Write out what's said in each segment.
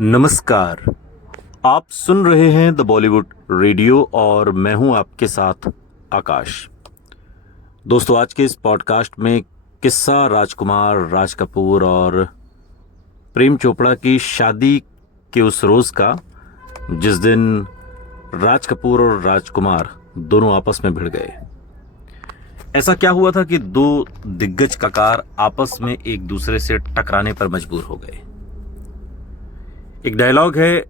नमस्कार। आप सुन रहे हैं द बॉलीवुड रेडियो और मैं हूं आपके साथ आकाश। दोस्तों, आज के इस पॉडकास्ट में किस्सा राजकुमार, राज कपूर और प्रेम चोपड़ा की शादी के उस रोज का जिस दिन राज कपूर और राजकुमार दोनों आपस में भिड़ गए। ऐसा क्या हुआ था कि दो दिग्गज कलाकार आपस में एक दूसरे से टकराने पर मजबूर हो गए। एक डायलॉग है,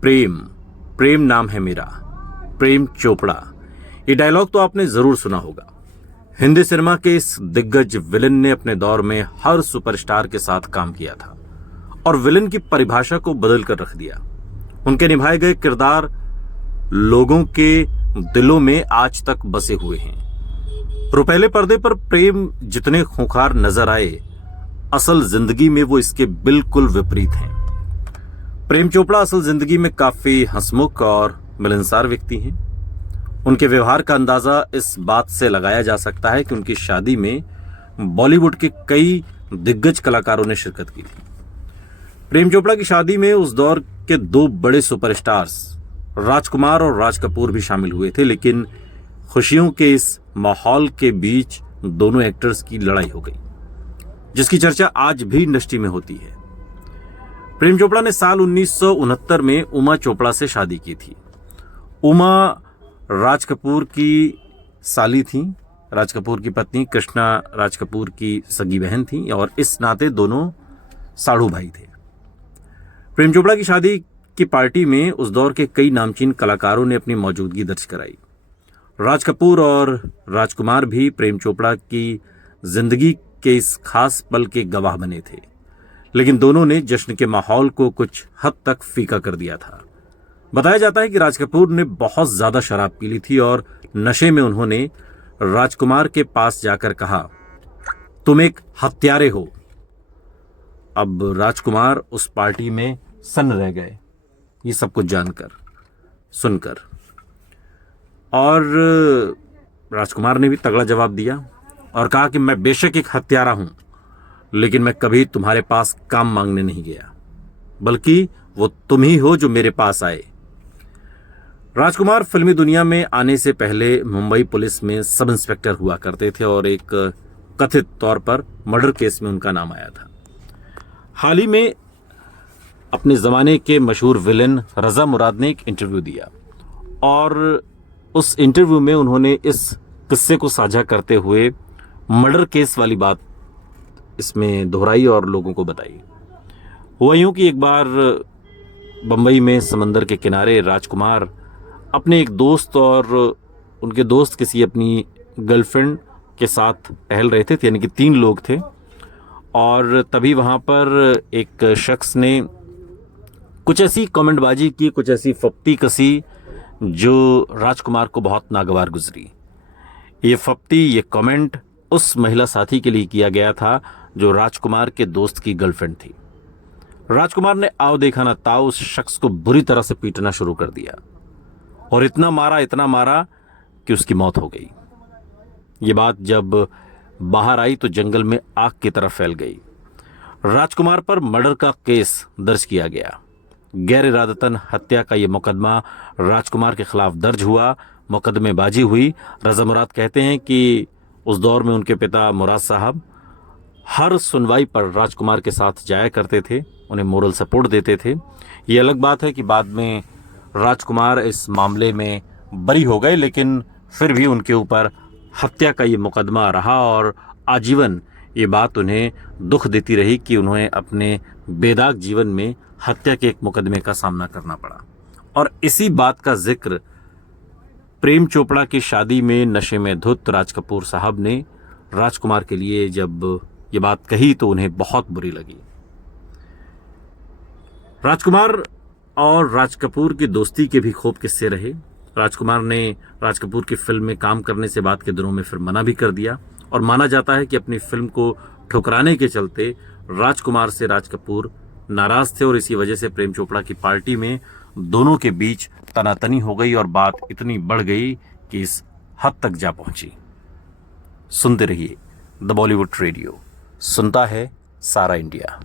प्रेम प्रेम नाम है मेरा, प्रेम चोपड़ा। ये डायलॉग तो आपने जरूर सुना होगा। हिंदी सिनेमा के इस दिग्गज विलन ने अपने दौर में हर सुपरस्टार के साथ काम किया था और विलन की परिभाषा को बदल कर रख दिया। उनके निभाए गए किरदार लोगों के दिलों में आज तक बसे हुए हैं। रुपहले पर्दे पर प्रेम जितने खूंखार नजर आए, असल जिंदगी में वो इसके बिल्कुल विपरीत हैं। प्रेम चोपड़ा असल जिंदगी में काफी हंसमुख और मिलनसार व्यक्ति हैं। उनके व्यवहार का अंदाजा इस बात से लगाया जा सकता है कि उनकी शादी में बॉलीवुड के कई दिग्गज कलाकारों ने शिरकत की थी। प्रेम चोपड़ा की शादी में उस दौर के दो बड़े सुपरस्टार्स राजकुमार और राज कपूर भी शामिल हुए थे, लेकिन खुशियों के इस माहौल के बीच दोनों एक्टर्स की लड़ाई हो गई, जिसकी चर्चा आज भी इंडस्ट्री में होती है। प्रेम चोपड़ा ने साल 1969 में उमा चोपड़ा से शादी की थी। उमा राज कपूर की साली थी। राज कपूर की पत्नी कृष्णा राज कपूर की सगी बहन थी और इस नाते दोनों साढ़ू भाई थे। प्रेम चोपड़ा की शादी की पार्टी में उस दौर के कई नामचीन कलाकारों ने अपनी मौजूदगी दर्ज कराई। राज कपूर और राजकुमार भी प्रेम चोपड़ा की जिंदगी के इस खास पल के गवाह बने थे, लेकिन दोनों ने जश्न के माहौल को कुछ हद तक फीका कर दिया था। बताया जाता है कि राज कपूर ने बहुत ज्यादा शराब पी ली थी और नशे में उन्होंने राजकुमार के पास जाकर कहा, तुम एक हत्यारे हो। अब राजकुमार उस पार्टी में सन्न रह गए, ये सब कुछ जानकर सुनकर, और राजकुमार ने भी तगड़ा जवाब दिया और कहा कि मैं बेशक एक हत्यारा हूं, लेकिन मैं कभी तुम्हारे पास काम मांगने नहीं गया, बल्कि वो तुम ही हो जो मेरे पास आए। राजकुमार फिल्मी दुनिया में आने से पहले मुंबई पुलिस में सब इंस्पेक्टर हुआ करते थे और एक कथित तौर पर मर्डर केस में उनका नाम आया था। हाल ही में अपने जमाने के मशहूर विलेन रजा मुराद ने एक इंटरव्यू दिया और उस इंटरव्यू में उन्होंने इस किस्से को साझा करते हुए मर्डर केस वाली बात इसमें दोहराई और लोगों को बताई। हुआ यूं कि एक बार बंबई में समंदर के किनारे राजकुमार अपने एक दोस्त और उनके दोस्त किसी अपनी गर्लफ्रेंड के साथ टहल रहे थे, यानी कि 3 लोग थे, और तभी वहां पर एक शख्स ने कुछ ऐसी कमेंटबाजी की, कुछ ऐसी फप्ती कसी जो राजकुमार को बहुत नागवार गुजरी। ये फप्ती, ये कमेंट उस महिला साथी के लिए किया गया था जो राजकुमार के दोस्त की गर्लफ्रेंड थी। राजकुमार ने आओ देखा ना ताओ उस शख्स को बुरी तरह से पीटना शुरू कर दिया और इतना मारा कि उसकी मौत हो गई। ये बात जब बाहर आई तो जंगल में आग की तरह फैल गई। राजकुमार पर मर्डर का केस दर्ज किया गया। गैर इरादतन हत्या का यह मुकदमा राजकुमार के खिलाफ दर्ज हुआ। मुकदमेबाजी हुई। रजा मुराद कहते हैं कि उस दौर में उनके पिता मुराद साहब हर सुनवाई पर राजकुमार के साथ जाया करते थे, उन्हें मोरल सपोर्ट देते थे। ये अलग बात है कि बाद में राजकुमार इस मामले में बरी हो गए, लेकिन फिर भी उनके ऊपर हत्या का ये मुकदमा रहा और आजीवन ये बात उन्हें दुख देती रही कि उन्हें अपने बेदाग जीवन में हत्या के एक मुकदमे का सामना करना पड़ा। और इसी बात का जिक्र प्रेम चोपड़ा की शादी में नशे में धुत राज कपूर साहब ने राजकुमार के लिए जब ये बात कही तो उन्हें बहुत बुरी लगी। राजकुमार और राज कपूर की दोस्ती के भी खूब किस्से रहे। राजकुमार ने राज कपूर की फिल्म में काम करने से बाद के दिनों में फिर मना भी कर दिया और माना जाता है कि अपनी फिल्म को ठुकराने के चलते राजकुमार से राज कपूर नाराज थे और इसी वजह से प्रेम चोपड़ा की पार्टी में दोनों के बीच तनातनी हो गई और बात इतनी बढ़ गई कि इस हद तक जा पहुंची। सुनते रहिए द बॉलीवुड रेडियो, सुनता है सारा इंडिया।